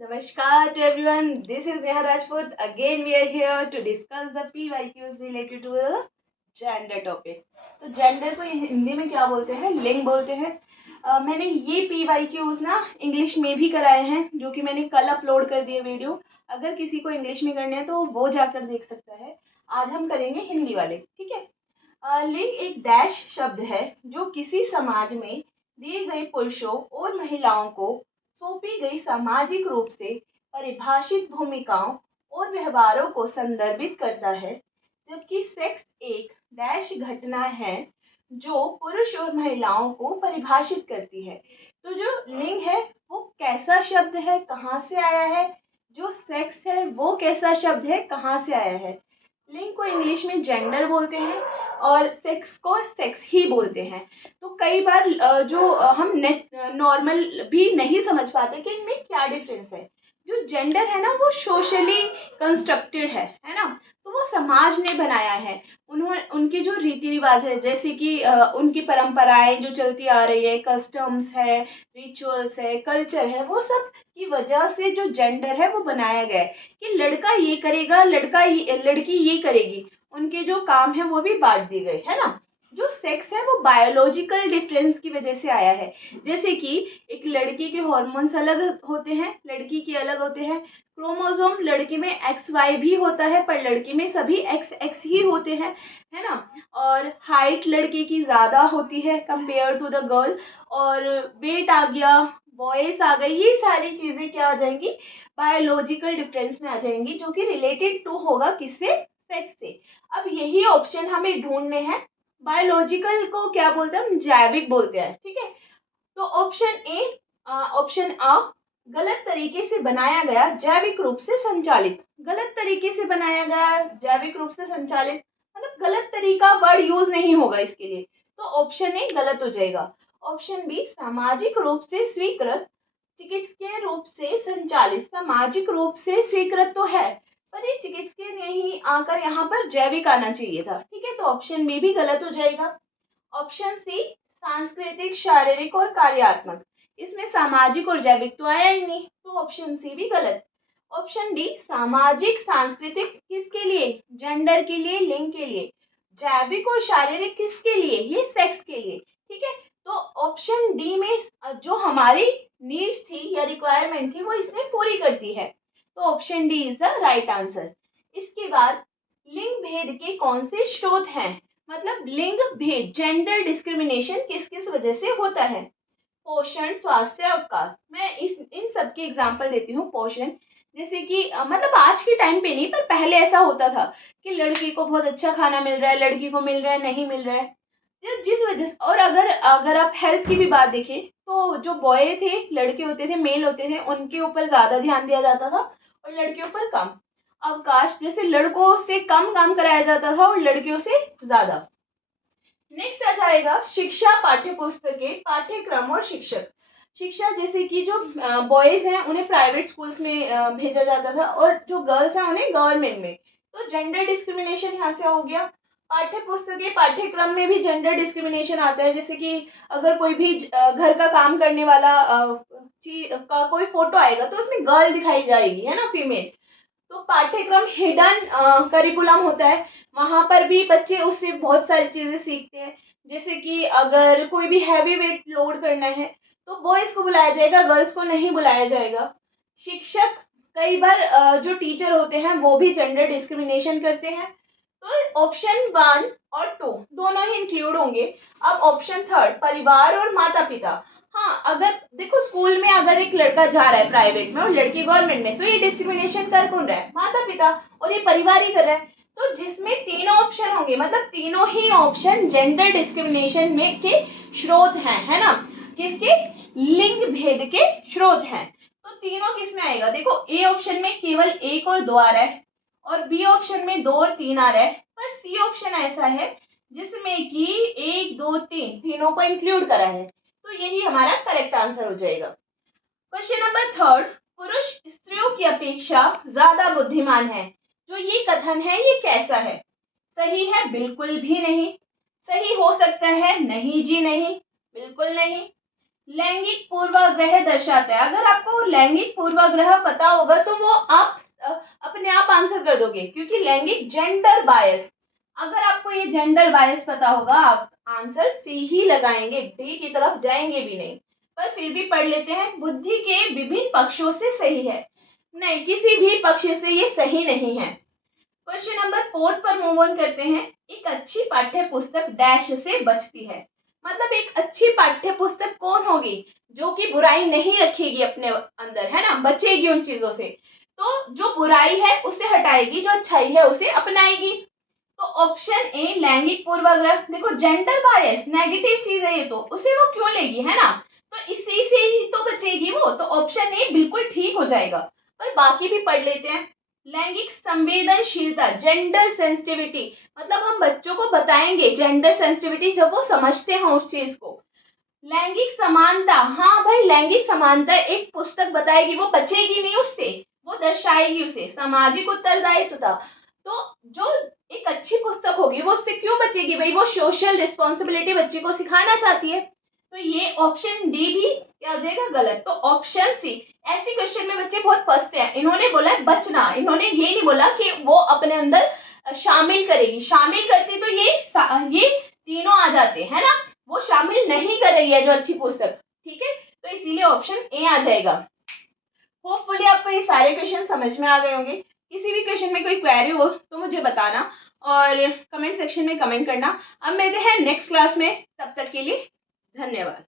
Namaskar to everyone. This is Neha Rajput. Again, we are here to discuss the PYQs related to the gender topic. तो gender को हिंदी में क्या बोलते हैं? लिंग बोलते हैं. मैंने ये PYQs ना इंग्लिश में भी कराए हैं, जो कि मैंने कल अपलोड कर दिए वीडियो. अगर किसी को इंग्लिश में करने हैं तो वो जाकर देख सकता है. आज हम करेंगे हिंदी वाले, ठीक है. लिंग एक डैश शब्द है जो किसी समाज में दिए गए पुरुषों और महिलाओं को सौंपी गई सामाजिक रूप से परिभाषित भूमिकाओं और व्यवहारों को संदर्भित करता है, जबकि सेक्स एक डैश घटना है जो पुरुष और महिलाओं को परिभाषित करती है. तो जो लिंग है वो कैसा शब्द है, कहाँ से आया है. जो सेक्स है वो कैसा शब्द है, कहाँ से आया है. लिंग को इंग्लिश में जेंडर बोलते हैं और सेक्स को सेक्स ही बोलते हैं. तो कई बार जो हम नॉर्मल भी नहीं समझ पाते कि इनमें क्या डिफरेंस है. जो जेंडर है ना वो सोशली कंस्ट्रक्टेड है ना. तो वो समाज ने बनाया है. उन्होंने उनके जो रीति रिवाज है, जैसे कि उनकी परंपराएं जो चलती आ रही है, कस्टम्स है, रिचुअल्स है, कल्चर है, वो सब की वजह से जो जेंडर है वो बनाया गया है कि लड़का ये करेगा, लड़की ये करेगी. उनके जो काम है वो भी बांट दिए गए, है ना. जो सेक्स है वो बायोलॉजिकल डिफरेंस की वजह से आया है. जैसे कि एक लड़के के हॉर्मोन्स अलग होते हैं, लड़की के अलग होते हैं. क्रोमोसोम लड़के में एक्स वाई भी होता है, पर लड़की में सभी एक्स एक्स ही होते हैं, है ना. और हाइट लड़के की ज़्यादा होती है कंपेयर टू द गर्ल. और वेट आ गया, वॉइस आ गई, ये सारी चीज़ें क्या आ जाएंगी, बायोलॉजिकल डिफरेंस में आ जाएंगी, जो कि रिलेटेड टू होगा किससे, सेक्स से. अब यही ऑप्शन हमें ढूंढने हैं. बायोलॉजिकल को क्या बोलते हैं हम, जैविक बोलते हैं, ठीक है. तो ऑप्शन ए, ऑप्शन आ, गलत तरीके से बनाया गया, जैविक रूप से संचालित. गलत तरीके से बनाया गया, जैविक रूप से संचालित, मतलब गलत तरीका वर्ड यूज नहीं होगा इसके लिए. तो ऑप्शन ए गलत हो जाएगा. ऑप्शन बी, सामाजिक रूप से स्वीकृत, चिकित्सीय रूप से संचालित. सामाजिक रूप से स्वीकृत तो है, पर ये चिकित्सीय नहीं आकर यहाँ पर जैविक आना चाहिए था, ठीक है. तो ऑप्शन बी भी गलत हो जाएगा. ऑप्शन सी, सांस्कृतिक, शारीरिक और कार्यात्मक. इसमें सामाजिक और जैविक तो आया ही नहीं, तो ऑप्शन सी भी गलत. ऑप्शन डी, सामाजिक सांस्कृतिक किसके लिए, जेंडर के लिए, लिंग के लिए. जैविक और शारीरिक किसके लिए, ये सेक्स के लिए, ठीक है. तो ऑप्शन डी में जो हमारी नीड्स थी या रिक्वायरमेंट थी वो इसने पूरी करती है. तो option D is the right answer. इसके बाद, लिंग भेद के कौन से स्रोत हैं, मतलब लिंग भेद, जेंडर डिस्क्रिमिनेशन किस किस वजह से होता है. पोषण, स्वास्थ्य, अवकाश. मैं इन सब के एग्जांपल देती हूँ. पोषण, जैसे कि मतलब आज के टाइम पे नहीं, पर पहले ऐसा होता था कि लड़की को बहुत अच्छा खाना मिल रहा है, लड़की को मिल रहा है, नहीं मिल रहा है. जिस वजह से, और अगर अगर आप हेल्थ की भी बात देखें तो जो बॉय थे, लड़के होते थे, मेल होते थे, उनके ऊपर ज्यादा ध्यान दिया जाता था और लड़कियों पर कम. अवकाश, जैसे लड़कों से कम काम कराया जाता था और लड़कियों से ज्यादा. नेक्स्ट आ जाएगा शिक्षा, पाठ्य पुस्तकें, पाठ्यक्रम और शिक्षक. शिक्षा, जैसे कि जो बॉयज हैं उन्हें प्राइवेट स्कूल्स में भेजा जाता था और जो गर्ल्स हैं उन्हें गवर्नमेंट में. तो जेंडर डिस्क्रिमिनेशन यहाँ से हो गया. पाठ्य पुस्तकें, पाठ्यक्रम में भी जेंडर डिस्क्रिमिनेशन आता है. जैसे कि अगर कोई भी घर का काम करने वाला चीज का कोई फोटो आएगा तो उसमें गर्ल दिखाई जाएगी, है ना, फीमेल. तो पाठ्यक्रम हिडन करिकुलम होता है, वहां पर भी बच्चे उससे बहुत सारी चीजें सीखते हैं. जैसे कि अगर कोई भी हैवी वेट लोड करना है तो बॉयज को बुलाया जाएगा, गर्ल्स को नहीं बुलाया जाएगा. शिक्षक, कई बार जो टीचर होते हैं वो भी जेंडर डिस्क्रिमिनेशन करते हैं. तो ऑप्शन वन और टू दोनों ही इंक्लूड होंगे. अब ऑप्शन थर्ड, परिवार और माता पिता. हाँ, अगर देखो स्कूल में अगर एक लड़का जा रहा है प्राइवेट में और लड़की गवर्नमेंट में, तो ये डिस्क्रिमिनेशन कर कौन रहा है, माता पिता, और ये परिवार ही कर रहा है. तो जिसमें तीनों ऑप्शन होंगे, मतलब तीनों ही ऑप्शन जेंडर डिस्क्रिमिनेशन में के स्रोत हैं, है ना, किसके, लिंग भेद के स्रोत हैं. तो तीनों किस में आएगा, देखो ए ऑप्शन में केवल एक और दो आ रहा है और बी ऑप्शन में दो और तीन आ रहा है, पर सी ऑप्शन ऐसा है जिसमें कि एक दो तीन तीनों को इंक्लूड करा है. तो यही हमारा करेक्ट आंसर हो जाएगा. क्वेश्चन नंबर थर्ड, पुरुष स्त्रियों की अपेक्षा ज्यादा बुद्धिमान है. जो ये कथन है ये कैसा है, सही है, बिल्कुल भी नहीं. सही हो सकता है, नहीं जी नहीं, बिल्कुल नहीं. लैंगिक पूर्वाग्रह दर्शाता है। अगर आपको लैंगिक पूर्वाग्रह पता होगा तो वो आप अपने आप आंसर कर दोगे, क्योंकि लैंगिक जेंडर बायस, अगर आपको ये जेंडर बायस पता होगा आप आंसर सी ही लगाएंगे, डी की तरफ जाएंगे भी नहीं। पर फिर भी पढ़ लेते हैं। बुद्धि के विभिन्न पक्षों से सही है, नहीं, किसी भी पक्ष से ये सही नहीं है। क्वेश्चन नंबर 4 पर मूव ऑन करते हैं। एक अच्छी पाठ्य पुस्तक डैश से बचती है, मतलब एक अच्छी पाठ्य पुस्तक कौन होगी, जो कि बुराई नहीं रखेगी अपने अंदर, है ना, बचेगी उन चीजों से। तो जो बुराई है उसे हटाएगी, जो अच्छाई है उसे अपनाएगी। तो ऑप्शन ए लैंगिक पूर्वाग्रह, देखो जेंडर बायस नेगेटिव चीज है ये, तो उसे वो क्यों लेगी, है ना, तो इसी से ही तो बचेगी वो, तो ऑप्शन ए बिल्कुल ठीक हो जाएगा। पर बाकी भी पढ़ लेते हैं। लैंगिक संवेदनशीलता, जेंडर सेंसिटिविटी, मतलब हम बच्चों को बताएंगे जेंडर सेंसिटिविटी जब वो समझते हैं उस चीज को। लैंगिक समानता, हाँ भाई लैंगिक समानता एक पुस्तक बताएगी, वो बचेगी नहीं उससे, वो दर्शाएगी उसे। सामाजिक उत्तरदायित्व, तो जो एक अच्छी पुस्तक होगी वो उससे क्यों बचेगी भाई, वो सोशल रिस्पॉन्सिबिलिटी बच्चे को सिखाना चाहती है। तो ये ऑप्शन डी भी क्या हो जाएगा, गलत। तो ऑप्शन सी, ऐसे क्वेश्चन में बच्चे बहुत फंसते हैं। इन्होंने बोला है बचना, इन्होंने ये नहीं बोला कि वो अपने अंदर शामिल करेगी, शामिल करती तो ये तीनों आ जाते हैं ना, वो शामिल नहीं कर रही है जो अच्छी पुस्तक, ठीक है, तो इसीलिए ऑप्शन ए आ जाएगा। होपफुली आपको ये सारे क्वेश्चन समझ में आ गए होंगे। किसी भी क्वेश्चन में कोई क्वेरी हो तो मुझे बताना और कमेंट सेक्शन में कमेंट करना। अब मिलते हैं नेक्स्ट क्लास में, तब तक के लिए धन्यवाद।